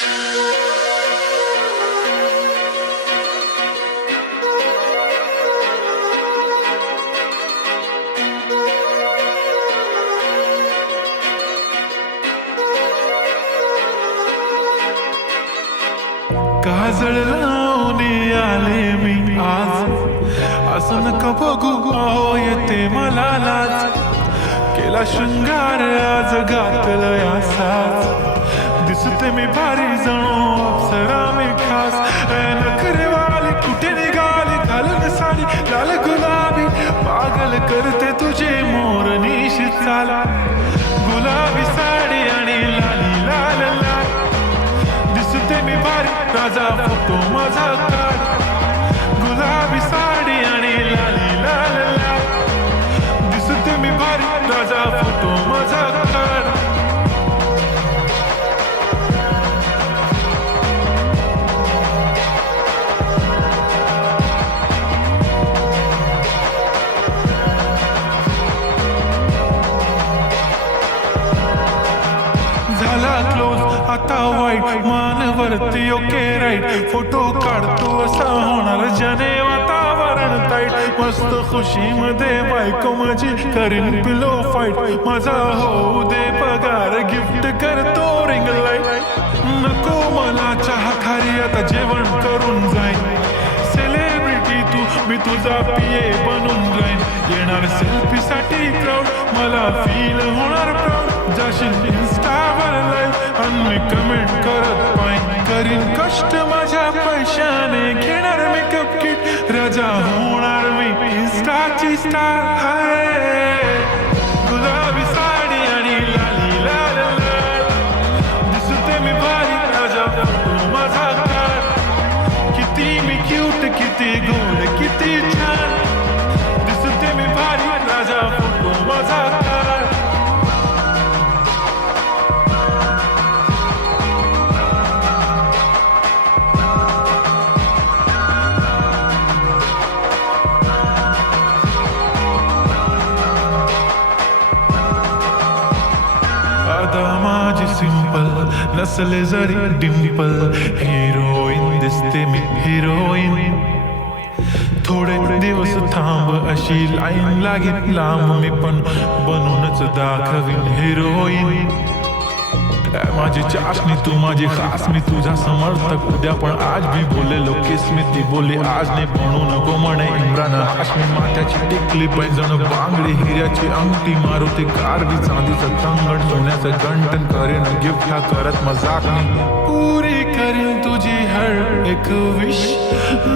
काजळ लावून आले मी आज, असं नका बघू अहो येते मला लाज. केला शृंगार आज घातलंय असाच, दिसते मी भारी जणू अप्सरा मी खास. नखरेवाली कुठे निघाली घालून साडी लाल गुलाबी, पागल करते तुझे मोरनीशी चाला. गुलाबी साडी आणि लाली लाल लाल, दिसते मी भारी राजा फोटो माझा काढ. गुलाबी साडी आणि लाली लाल लाल, दिसते मी भारी राजा फोटो माझा काढ. झाला क्लोज आता वाईट, मानवरती ओके राईट. फोटो काढतो असा होणार ज्याने वातावरण ताईट. मस्त खुशीमध्ये बायको माझी करीन पिलो फाईट. माझा होऊ दे पगार गिफ्ट करतो रिंग लाईट. नको मला चहा खारी आता जेवण करून जाईन. सेलिब्रिटी तू मी तुझा पिये बनून जाईन. येणार सेल्फी साठी क्राऊड मला फील होणार प्राऊड. जाशील इन्स्टावर लाईव्ह आणि मी कमेंट करत पाहिन. करीन कष्ट माझ्या पैशाने, घेणार मेकअप किट. राजा होणार मी इन्स्टाची स्टार. हाय गुलाबी साडी आणि लाली लाल लाल, दिसते मी भारी राजा फोटो माझा काढ. किती मी क्यूट किती गोड किती छान, दिसते मी भारी राजा फोटो माझा काढ. माझी सिंपल नसले जरी डिंपल, हिरोईन दिसते मी हिरोईन. थोडे दिवस थांब अशी लाईन लागेल लांब, मी पण बनूनच दाखवीन हिरोईन. माझी चाशनी तू माझी खास, मी तुझा समर्थक उद्या पण आज मी बोलेलो किस मी ती बोली आज नाही. बनू नको म्हणे इम्रान हाशमी. माथ्याची टिकली पैंजण बांगडी, हिऱ्याची अंगठी, मारुती कारवी, चांदीचं तंगड, सोन्याचं गंटन. करीन गिफ्ट हा करत मजाक नाही, पुरी करीन तुझी हर एक विश.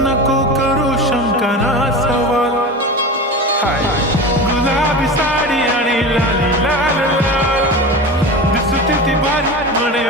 नको करू शंका ना सवाल. हाय गुलाबी साडी आणि लाली लाल लाल, दिसते ती भारी म्हणे